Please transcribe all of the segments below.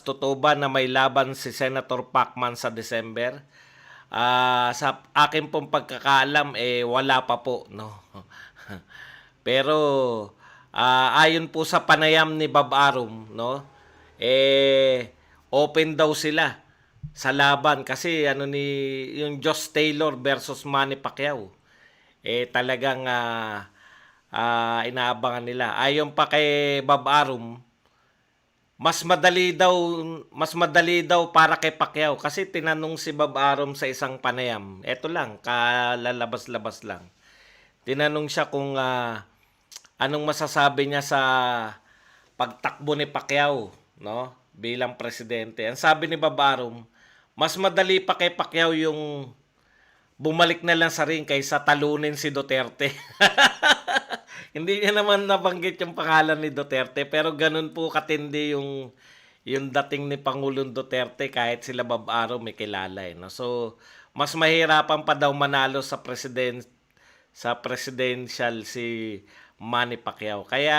Totoo ba na may laban si Senator Pacman sa December? Sa akin pong pagkakaalam, wala pa po, no? Pero, ayon po sa panayam ni Bob Arum, no? Open daw sila sa laban kasi yung Josh Taylor versus Manny Pacquiao. Talagang inaabangan nila. Ayon pa kay Bob Arum, mas madali daw para kay Pacquiao kasi tinanong si Bob Arum sa isang panayam. Ito lang, kalalabas-labas lang. Tinanong siya kung anong masasabi niya sa pagtakbo ni Pacquiao, no, bilang presidente. Ang sabi ni Bob Arum, mas madali pa kay Pacquiao yung bumalik na lang sa ring kaysa talunin si Duterte. Hindi niya naman nabanggit yung pangalan ni Duterte pero ganun po katindi yung dating ni Pangulong Duterte kahit sila Bob Arum may kilala no. So mas mahirapan pa daw manalo sa presidential si Manny Pacquiao. Kaya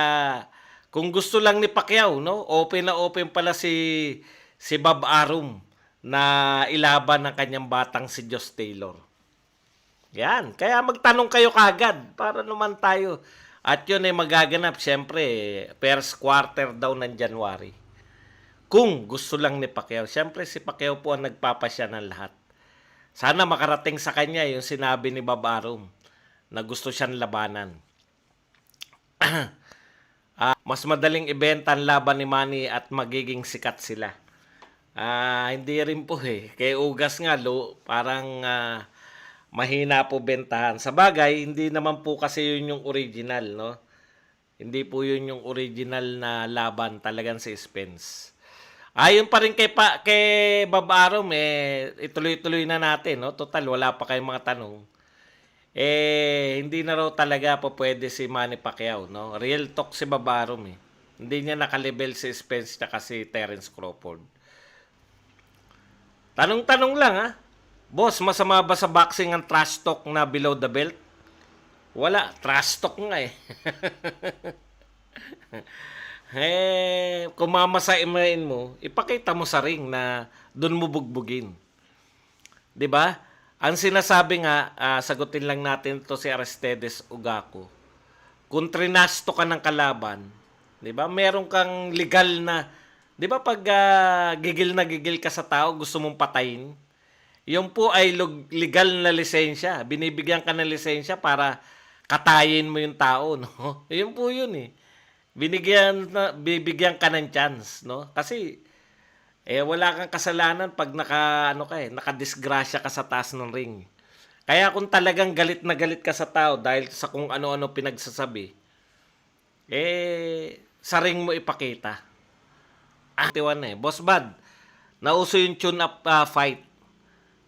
kung gusto lang ni Pacquiao no, open na open pala si Bob Arum na ilaban ng kanyang batang si Josh Taylor. Yan. Kaya magtanong kayo kagad para naman tayo. At yun ay magaganap, siyempre, first quarter daw ng January. Kung gusto lang ni Pacquiao. Siyempre, si Pacquiao po ang nagpapasya ng lahat. Sana makarating sa kanya yung sinabi ni Bob Arum na gusto siyang labanan. Mas madaling ibenta ang laban ni Manny at magiging sikat sila. Hindi rin po Kay Ugas nga, parang mahina po bentahan. Sa bagay, hindi naman po kasi yun yung original, no? Hindi po yun yung original na laban talagang si Spence. Ayon pa rin kay Bob Arum, ituloy-tuloy na natin, no? Total, wala pa kayong mga tanong. Hindi na raw talaga po pwede si Manny Pacquiao, no? Real talk si Bob Arum, Hindi niya nakalibel si Spence na kasi Terence Crawford. Tanong-tanong lang, Boss, masama ba sa boxing ang trash talk na below the belt? Wala, trash talk nga kung mamasain mo, ipakita mo sa ring na doon mo bugbugin. 'Di ba? Ang sinasabi nga, sagutin lang natin to si Aristides Ugaco. Kung trinasto ka ng kalaban, 'di ba? Meron kang legal na, 'di ba pag gigil na gigil ka sa tao, gusto mong patayin? Yung po ay legal na lisensya. Binibigyan ka ng lisensya para katayin mo yung tao, no? Yun po yun bibigyan ka ng chance, no? Kasi wala kang kasalanan pag nakadisgrasya ka sa taas ng ring. Kaya kung talagang galit na galit ka sa tao dahil sa kung ano-ano pinagsasabi, sa ring mo ipakita. Tiwan Boss Bad, nauso yung tune-up fight.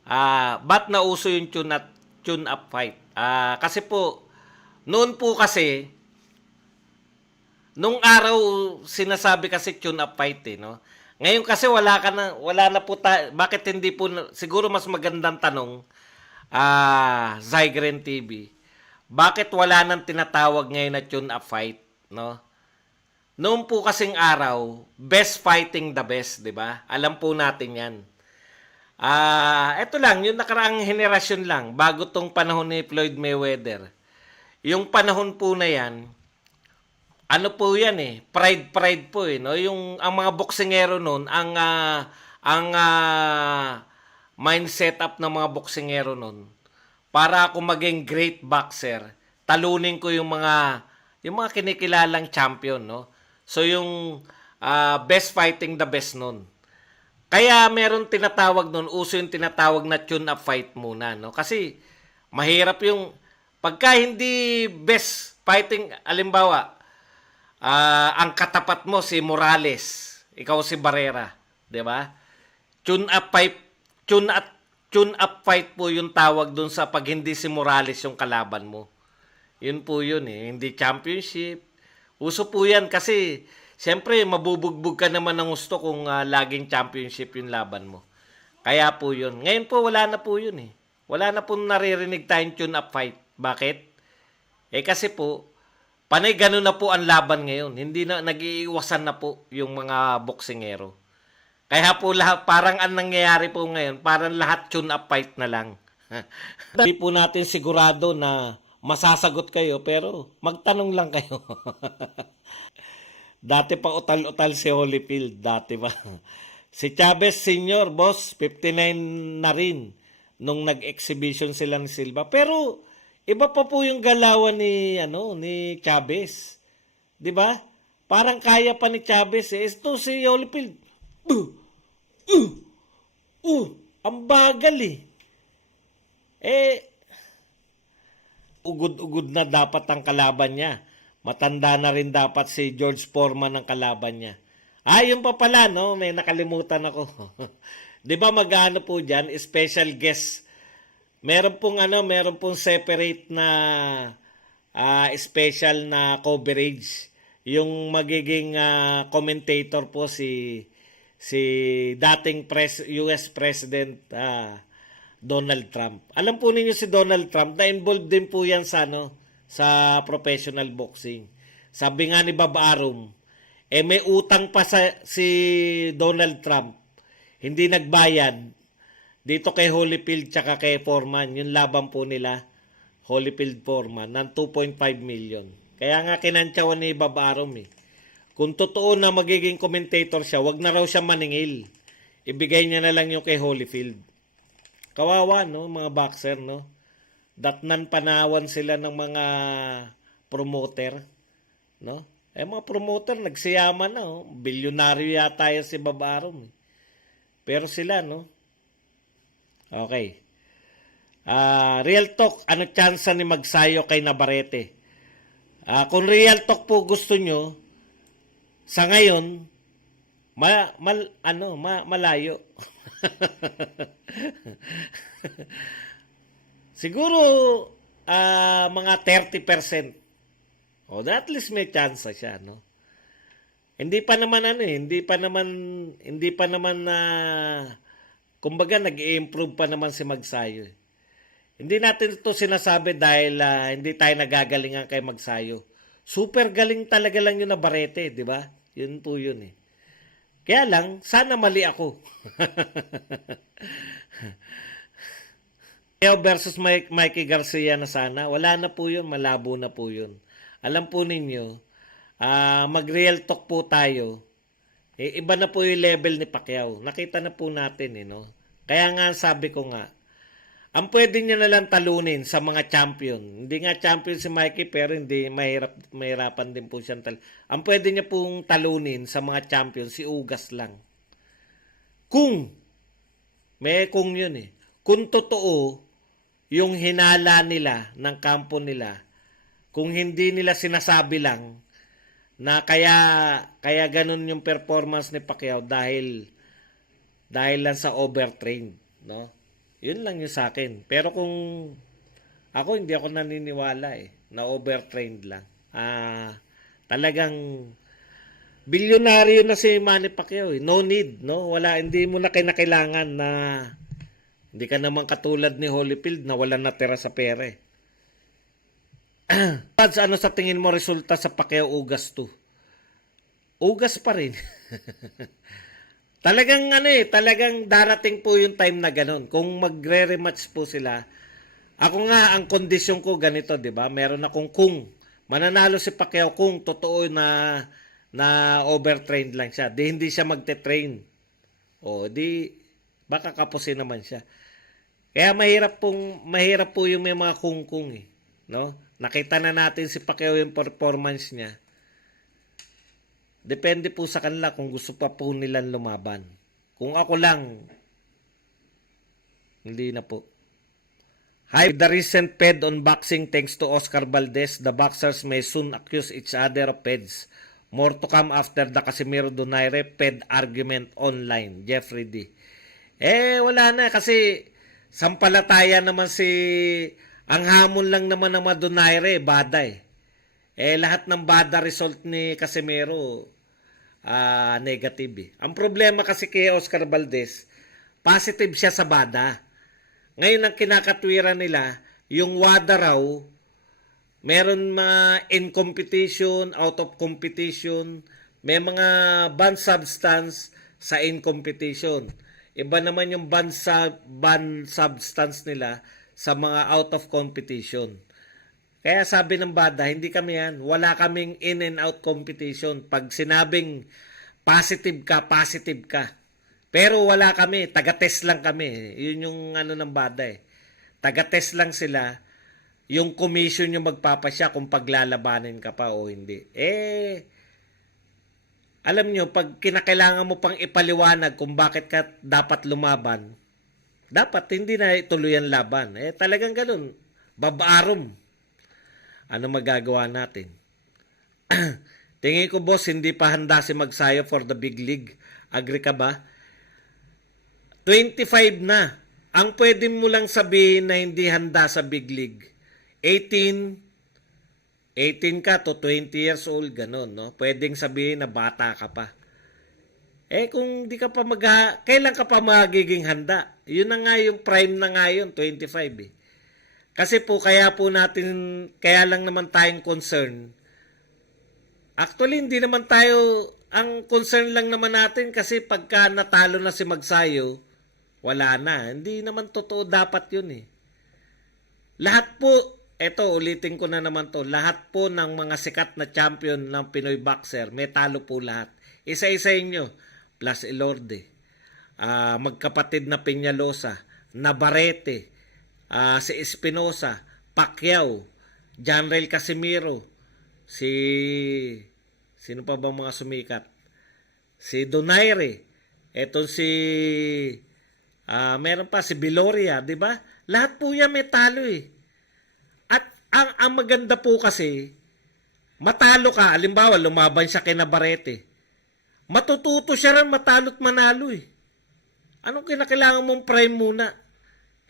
Ba't nauso yung tune-up fight? Kasi po, noon po kasi, nung araw sinasabi kasi tune-up fight no? Ngayon kasi wala na po bakit hindi po, siguro mas magandang tanong, Zygren TV, bakit wala nang tinatawag ngayon na tune-up fight, no? Noon po kasing araw, best fighting the best, di ba? Alam po natin yan. Ito lang, yung nakaraang henerasyon lang, bago tong panahon ni Floyd Mayweather. Yung panahon po na yan, ano po yan pride po no? Ang mga boksingero noon, ang mindset up ng mga boksingero noon, para ako maging great boxer, talunin ko yung mga kinikilalang champion, no? So yung best fighting the best noon. Kaya meron tinatawag noon, uso yung tinatawag na tune-up fight muna, no? Kasi mahirap yung pagka hindi best fighting, alimbawa, ang katapat mo si Morales, ikaw si Barrera, 'di ba? Tune-up fight po yung tawag doon sa pag hindi si Morales yung kalaban mo. Yun po yun hindi championship. Uso po yan kasi siyempre, mabubugbog ka naman ng gusto kung laging championship yung laban mo. Kaya po yun. Ngayon po, wala na po yun Wala na po naririnig tayong tune-up fight. Bakit? Kasi po, panay ganun na po ang laban ngayon. Hindi na, nag-iiwasan na po yung mga boksingero. Kaya po lahat, parang ang nangyayari po ngayon, parang lahat tune-up fight na lang. Hindi po natin sigurado na masasagot kayo, pero magtanong lang kayo. Dati pa utal-utal si Holyfield, dati pa. Si Chavez Senior, boss, 59 na rin nung nag-exhibition sila ni Silva. Pero iba pa po yung galawan ni Chavez. 'Di ba? Parang kaya pa ni Chavez eh. Ito si Holyfield. Uh, ang bagal eh. Eh, ugod-ugod na dapat ang kalaban niya. Matanda na rin dapat si George Foreman ang kalaban niya. Yun pa pala, no? May nakalimutan ako. Di ba mag-ano po dyan? Special guest. Meron pong separate na special na coverage. Yung magiging commentator po si dating US President Donald Trump. Alam po ninyo si Donald Trump na involved din po yan sa professional boxing. Sabi nga ni Bob Arum, may utang pa si Donald Trump. Hindi nagbayad dito kay Holyfield tsaka kay Foreman. Yung laban po nila, Holyfield Foreman, ng 2.5 million. Kaya nga kinantsawan ni Bob Arum eh. Kung totoo na magiging commentator siya, wag na raw siya maningil. Ibigay niya na lang yung kay Holyfield. Kawawa, no? Mga boxer, no? Datnan panawan sila ng mga promoter, no? Mga promoter, nagsiyaman na, oh. Bilyonaryo yata yan si Bob Arum. Pero sila, no? Okay. Real talk, ano tsansa ni magsayo kay Navarrete? Kung real talk po gusto nyo, sa ngayon, malayo. Siguro mga 30%. At least may chance siya, no? Hindi pa naman kumbaga nag-i-improve pa naman si Magsayo. Hindi natin ito sinasabi dahil hindi tayo nagagalingan kay Magsayo. Super galing talaga lang yun na Navarrete, di ba? Yun po yun eh. Kaya lang, sana mali ako. Pacquiao versus Mikey Garcia na sana. Wala na po yun, malabo na po yun. Alam po ninyo, mag-real talk po tayo. Iba na po yung level ni Pacquiao. Nakita na po natin, no? Kaya nga sabi ko nga, ang pwede niya na lang talunin sa mga champion. Hindi nga champion si Mikey pero hindi mahirapan din po siyang ang pwede niya pong talunin sa mga champion si Ugas lang. Kung yun eh. Kung totoo yung hinala nila ng kampo nila, kung hindi nila sinasabi lang na kaya ganun yung performance ni Pacquiao dahil lang sa overtrained, no? Yun lang yung sa akin. Pero kung ako, hindi ako naniniwala na overtrained lang. Talagang bilyonaryo na si Manny Pacquiao. No need, no? Hindi mo na kinakailangan na hindi ka naman katulad ni Holyfield na wala natira sa pera eh. Ano sa tingin mo resulta sa Pacquiao Ugas 2? Ugas pa rin. Talagang talagang darating po yung time na ganun. Kung magre-rematch po sila, ako nga ang kondisyon ko ganito, 'di ba? Meron akong kung mananalo si Pacquiao kung totoo na overtrained lang siya. Hindi siya magte-train. Baka kapusin naman siya. Kaya mahirap po yung may mga kung eh, no? Nakita na natin si Pacquiao yung performance niya. Depende po sa kanila kung gusto pa po nilang lumaban. Kung ako lang, hindi na po. With the recent PED on boxing thanks to Oscar Valdez, the boxers may soon accuse each other of PEDs. More to come after the Casimiro Donaire PED argument online. Jeffrey D. Wala na kasi sampalataya naman ang hamon lang naman ng Donaire, bada eh. Lahat ng bada result ni Casimiro negative eh. Ang problema kasi kay Oscar Valdez, positive siya sa bada. Ngayon ang kinakatwiran nila, yung WADA raw, meron mga in competition, out of competition, may mga banned substance sa in competition. Iba naman yung ban substance nila sa mga out of competition. Kaya sabi ng BADA, hindi kami yan. Wala kaming in and out competition. Pag sinabing positive ka, positive ka. Pero wala kami. Taga-test lang kami. Yun yung ano ng BADA eh. Taga-test lang sila. Yung commission yung magpapasya kung paglalabanin ka pa o hindi. Alam nyo, pag kinakailangan mo pang ipaliwanag kung bakit ka dapat lumaban, dapat hindi na ituloy ang laban. Talagang ganun. Babarum. Ano magagawa natin? Tingin ko, boss, hindi pa handa si Magsayo for the big league. Agree ka ba? 25 na. Ang pwede mo lang sabihin na hindi handa sa big league. 18 ka to 20 years old, ganun, no? Pwedeng sabihin na bata ka pa. Kung di ka pa kailan ka pa magiging handa? Yun na nga yung prime na nga yun, 25 eh. Kasi po, kaya lang naman tayong concern. Actually, hindi naman tayo, ang concern lang naman natin kasi pagka natalo na si Magsayo, wala na. Hindi naman totoo dapat yun eh. Lahat po, ulitin ko na naman to, lahat po ng mga sikat na champion ng Pinoy boxer, may talo po lahat. Isa-isa inyo, Plus Elorde, magkapatid na Peñalosa, Navarrete, si Espinosa, Pacquiao, Janrel Casimiro, sino pa bang mga sumikat? Si Donaire, meron pa si Viloria, di ba? Lahat po yan may talo eh. At ang maganda po kasi, matalo ka, halimbawa lumaban siya kay Navarrete, matututo siya rin matalo't manalo eh. Anong kinakailangan mong prime muna?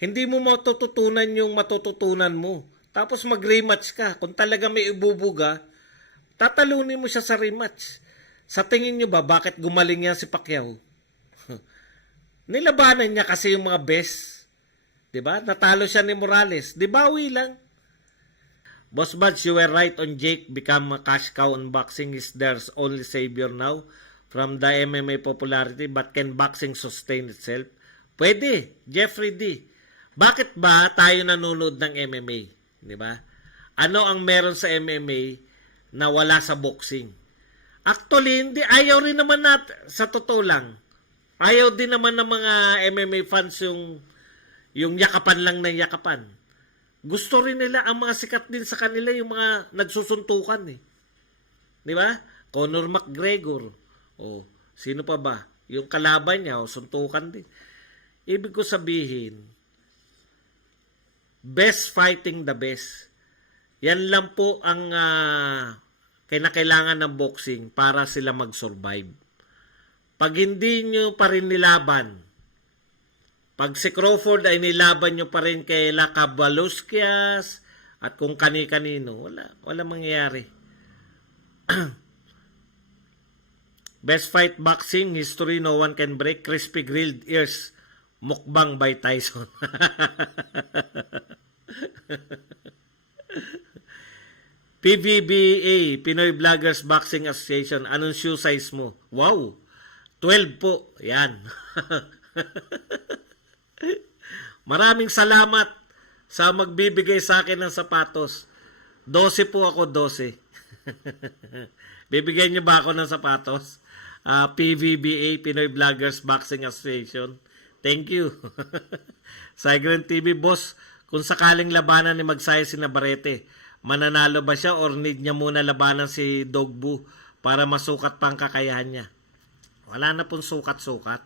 Hindi mo matututunan yung matututunan mo. Tapos mag-rematch ka. Kung talaga may ibubuga, tatalunin mo siya sa rematch. Sa tingin nyo ba, bakit gumaling yan si Pacquiao? Nilabanan niya kasi yung mga best. Diba? Natalo siya ni Morales. Di bawi lang. Boss Buds, you were right on Jake become a cash cow on boxing is their only savior now from the MMA popularity, but can boxing sustain itself? Pwede. Jeffrey D. Bakit ba tayo nanonood ng MMA? Di ba? Ano ang meron sa MMA na wala sa boxing? Actually, hindi. Ayaw rin naman sa totoo lang. Ayaw din naman ng mga MMA fans yung yakapan lang ng yakapan. Gusto rin nila, ang mga sikat din sa kanila, yung mga nagsusuntukan eh. Di ba? Conor McGregor. Sino pa ba? Yung kalaban niya, suntukan din. Ibig ko sabihin, best fighting the best. Yan lang po ang kinakailangan ng boxing para sila mag-survive. Pag hindi nyo pa rin nilaban, pag si Crawford ay nilaban nyo pa rin kay Kabaluskias at kung kani-kanino, wala mangyayari. Best fight boxing history no one can break. Crispy grilled ears mukbang by Tyson. PVBA, Pinoy Vloggers Boxing Association. Anong shoe size mo? Wow! 12 po. Yan. Maraming salamat sa magbibigay sa akin ng sapatos. 12 po ako, 12. Bibigyan niyo ba ako ng sapatos? PVBA, Pinoy Vloggers Boxing Association. Thank you. Saigon TV, boss, kung sakaling labanan ni Magsayo si Navarrete, mananalo ba siya or need niya muna labanan si Dogbu para masukat pa ang kakayahan niya? Wala na pong sukat-sukat.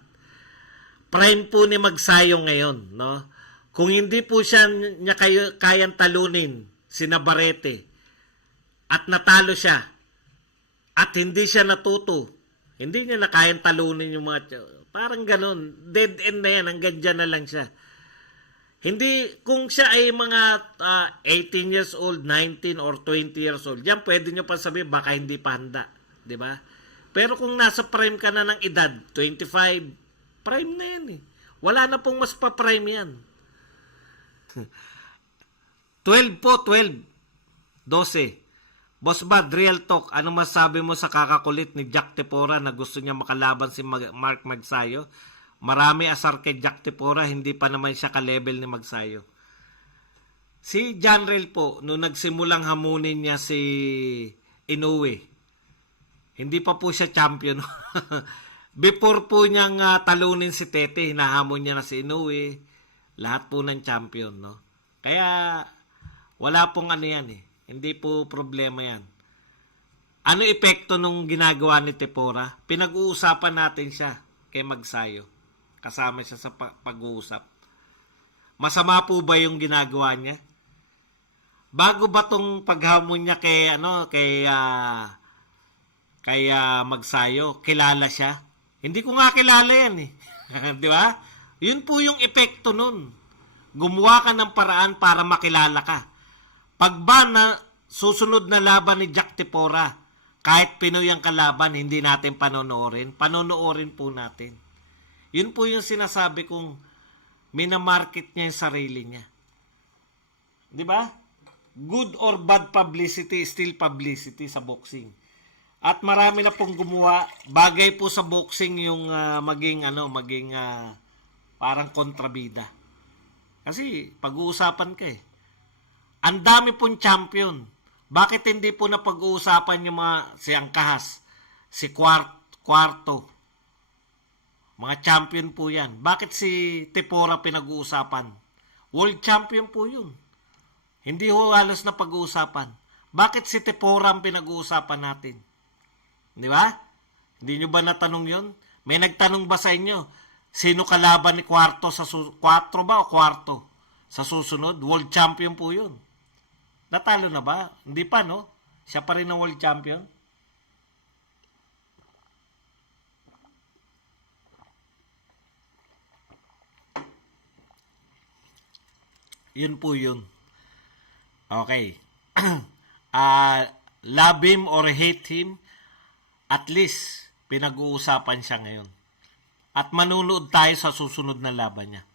Prime po ni Magsayo ngayon, no? Kung hindi po niya kayang talunin si Navarrete at natalo siya at hindi siya natuto, hindi niya na kayang talunin yung mga parang ganun, dead end na yan, hanggang dyan na lang siya. Hindi, kung siya ay mga 18 years old, 19 or 20 years old, yan pwede nyo pa sabihin, baka hindi pa handa. Diba? Pero kung nasa prime ka na ng edad, 25, prime na yan eh. Wala na pong mas pa-prime yan. 12 po, 12. 12. Boss Bad, real talk, ano masabi mo sa kakakulit ni Jack Tepora na gusto niya makalaban si Mark Magsayo? Marami asar kay Jack Tepora, hindi pa naman siya ka-level ni Magsayo. Si Janrel po, nung nagsimulang hamunin niya si Inoue, hindi pa po siya champion. Before po niyang talunin si Tete, hinahamon niya na si Inoue, lahat po ng champion, no? Kaya, wala pong ano yan eh. Hindi po problema yan. Ano epekto nung ginagawa ni Tepora? Pinag-uusapan natin siya kay Magsayo. Kasama siya sa pag-uusap. Masama po ba yung ginagawa niya? Bago ba tong paghamon niya kay Magsayo, kilala siya? Hindi ko nga kilala yan eh. Di ba? Yun po yung epekto nun. Gumawa ka ng paraan para makilala ka. Pag ba na susunod na laban ni Jack Tepora, kahit Pinoy ang kalaban, hindi natin panonoorin po natin. Yun po yung sinasabi kong minamarket niya yung sarili niya. Di ba? Good or bad publicity, still publicity sa boxing. At marami na pong gumawa, bagay po sa boxing yung maging parang kontrabida. Kasi pag-uusapan ka eh. Ang dami pong champion. Bakit hindi po na pag-uusapan yung si Angkahas, si Kwarto? Mga champion po yan. Bakit si Tepora pinag-uusapan? World champion po yun. Hindi ho halos na pag-uusapan. Bakit si Tepora ang pinag-uusapan natin? Di ba? Hindi nyo ba natanong yun? May nagtanong ba sa inyo? Sino kalaban ni Kwarto sa Kwarto ba o Kwarto? Sa susunod, world champion po yun. Natalo na ba? Hindi pa, no? Siya pa rin ang world champion. Yun po yun. Okay. Love him or hate him, at least pinag-uusapan siya ngayon. At manunood tayo sa susunod na laban niya.